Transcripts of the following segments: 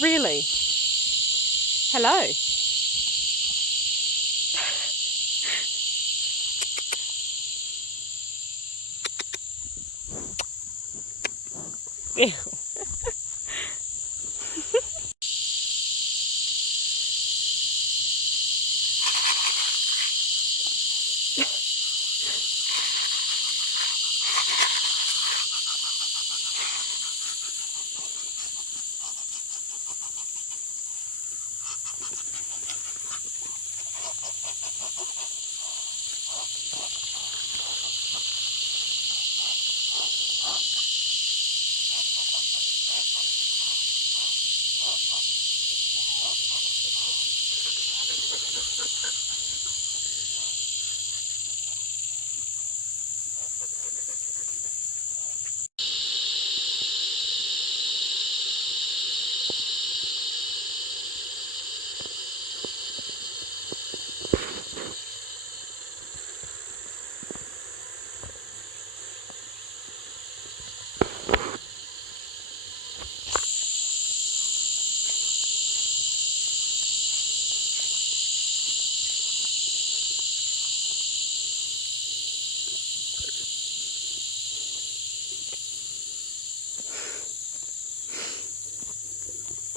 Really? Hello. Ew.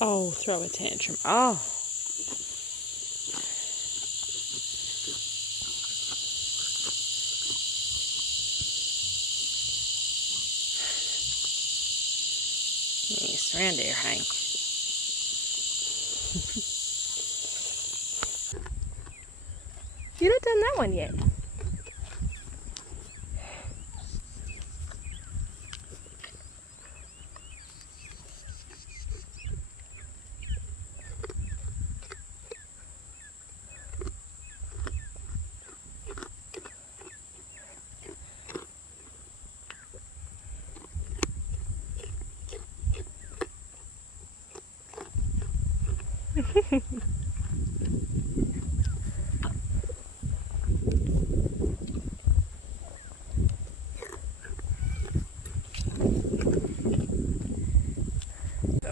Oh, throw a tantrum. Oh. Yes, around here, Hank. You've not done that one yet.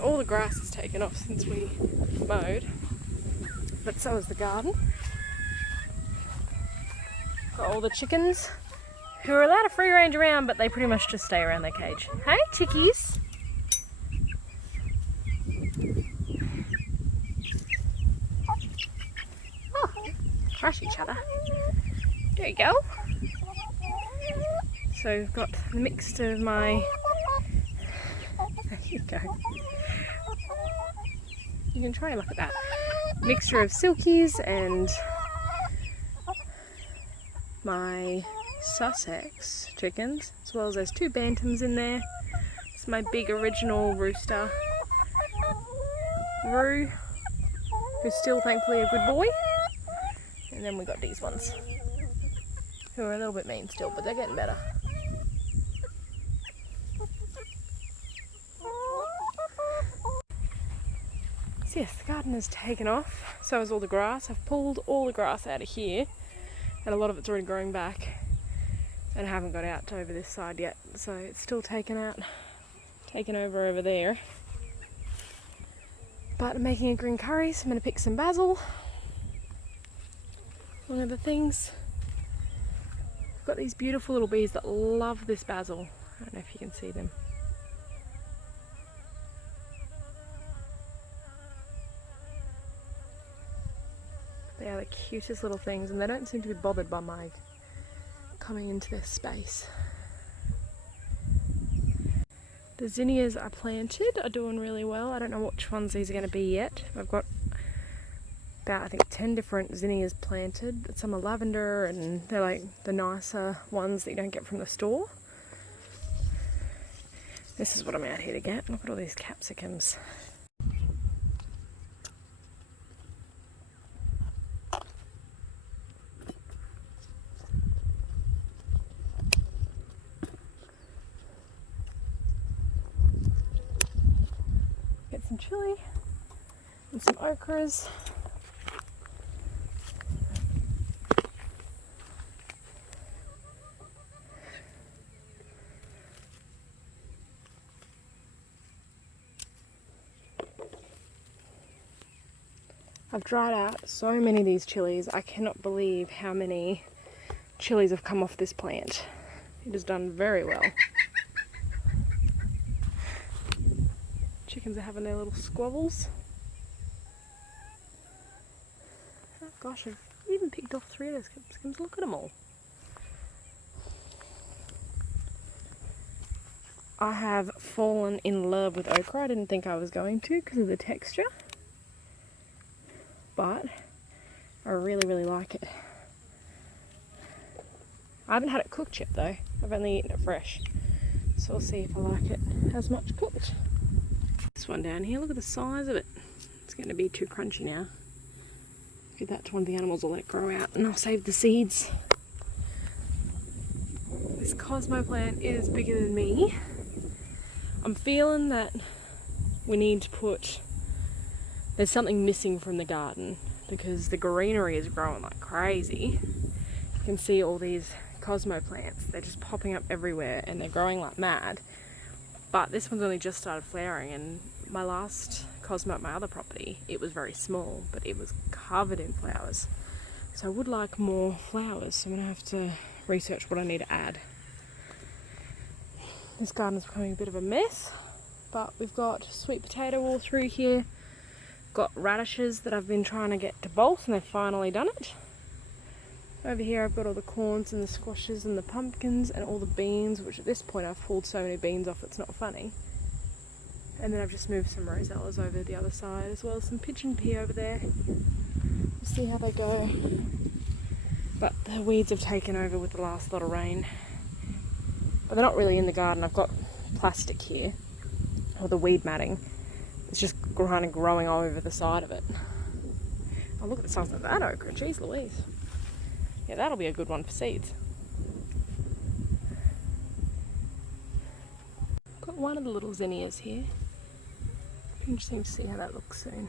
All the grass is taken off since we mowed, but so is the garden. Got all the chickens who are allowed to free range around, but they pretty much just stay around their cage. Hey, chickies! Oh, crush each other. There you go. So we've got the mix of my... There you go. You can try and look at that. Mixture of silkies and my Sussex chickens, as well as there's 2 bantams in there. It's my big original rooster, Roo, who's still thankfully a good boy. And then we got these ones, who are a little bit mean still, but they're getting better. So yes, the garden has taken off, so has all the grass. I've pulled all the grass out of here, and a lot of it's already growing back. And I haven't got out over this side yet, so it's still taken over there. But I'm making a green curry, so I'm going to pick some basil. One of the things. I've got these beautiful little bees that love this basil. I don't know if you can see them. They are the cutest little things, and they don't seem to be bothered by my coming into their space. The zinnias I planted are doing really well. I don't know which ones these are going to be yet. I've got about, I think, 10 different zinnias planted. Some are lavender, and they're like the nicer ones that you don't get from the store. This is what I'm out here to get. Look at all these capsicums. Get some chili and some okras. I've dried out so many of these chilies. I cannot believe how many chilies have come off this plant. It has done very well. Chickens are having their little squabbles. Oh gosh, I've even picked off 3 of those capsicums. Look at them all. I have fallen in love with okra. I didn't think I was going to because of the texture, but I really, really like it. I haven't had it cooked yet though. I've only eaten it fresh, so we'll see if I like it as much cooked. This one down here, look at the size of it. It's going to be too crunchy now. Give that to one of the animals, I'll let it grow out and I'll save the seeds. This Cosmo plant is bigger than me. I'm feeling that we need to put, there's something missing from the garden because the greenery is growing like crazy. You can see all these Cosmo plants, they're just popping up everywhere and they're growing like mad. But this one's only just started flowering, and my last Cosmo at my other property, it was very small, but it was covered in flowers. So I would like more flowers, so I'm going to have to research what I need to add. This garden is becoming a bit of a mess, but we've got sweet potato all through here. Got radishes that I've been trying to get to bolt, and they've finally done it. Over here I've got all the corns and the squashes and the pumpkins and all the beans, which at this point I've pulled so many beans off it's not funny. And then I've just moved some rosellas over the other side, as well as some pigeon pea over there. We'll see how they go. But the weeds have taken over with the last lot of rain. But they're not really in the garden. I've got plastic here, or the weed matting. It's just kind of growing all over the side of it. Oh, look at the size of that okra. Jeez Louise. Yeah, that'll be a good one for seeds. Got one of the little zinnias here. Be interesting to see how that looks soon.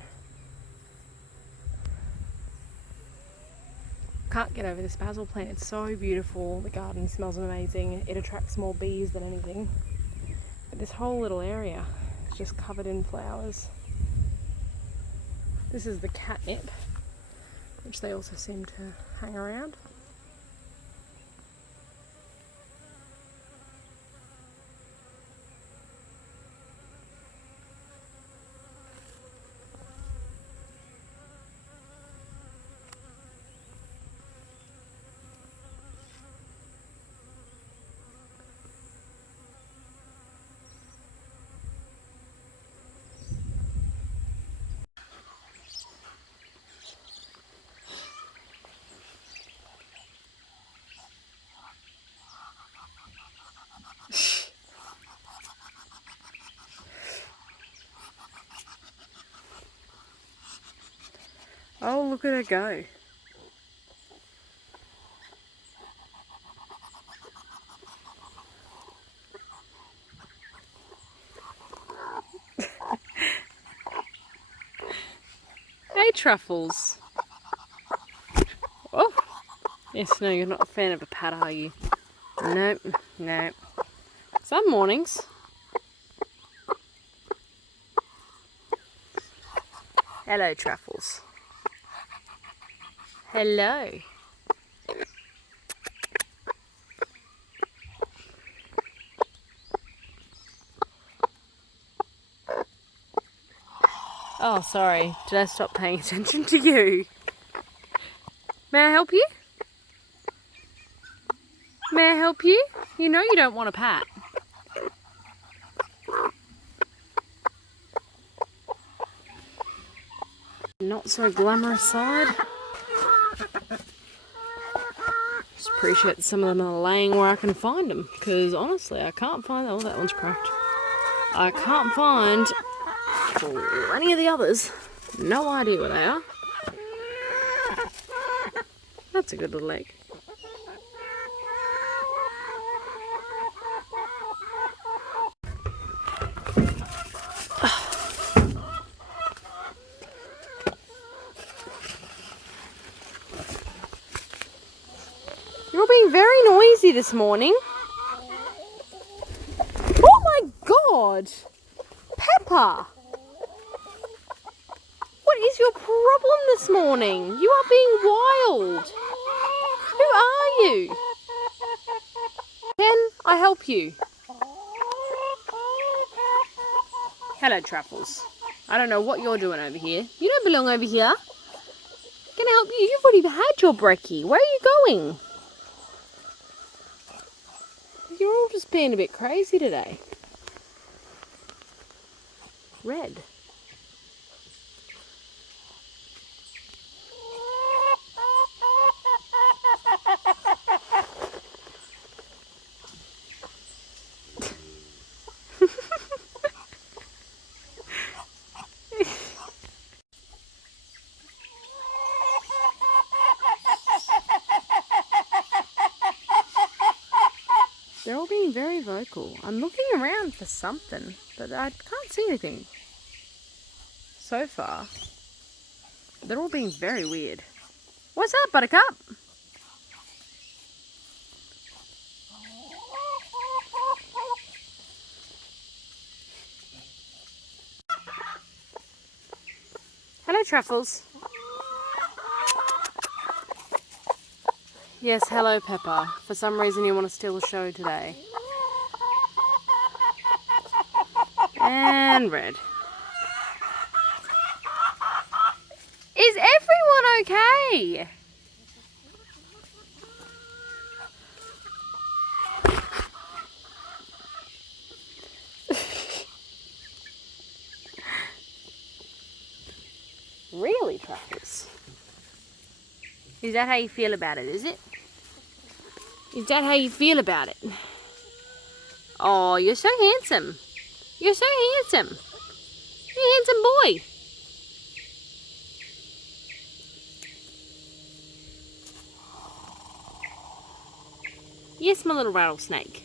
Can't get over this basil plant. It's so beautiful. The garden smells amazing. It attracts more bees than anything. But this whole little area is just covered in flowers. This is the catnip, which they also seem to hang around. Oh, look at her go. Hey, Truffles. Oh, yes, no, you're not a fan of a pat, are you? Nope, nope. Some mornings. Hello, Truffles. Hello. Oh, sorry. Did I stop paying attention to you? May I help you? May I help you? You know you don't want a pat. Not so glamorous side. Just appreciate some of them are laying where I can find them, because honestly I can't find. Oh, that one's cracked. I can't find any of the others. No idea where they are. That's a good little egg. You're being very noisy this morning. Oh my God! Pepper! What What is your problem this morning? You are being wild. Who are you? Can I help you? Hello, Truffles. I don't know what you're doing over here. You don't belong over here. Can I help you? You've already had your brekkie. Where are you going? You're all just being a bit crazy today. Red. They're all being very vocal. I'm looking around for something, but I can't see anything so far. They're all being very weird. What's that, Buttercup? Hello, Truffles. Yes, hello, Pepper. For some reason you want to steal the show today. And Red. Is everyone okay? Really, Truffles? Is that how you feel about it, is it? Is that how you feel about it? Oh, you're so handsome. You're so handsome. You're a handsome boy. Yes, my little rattlesnake.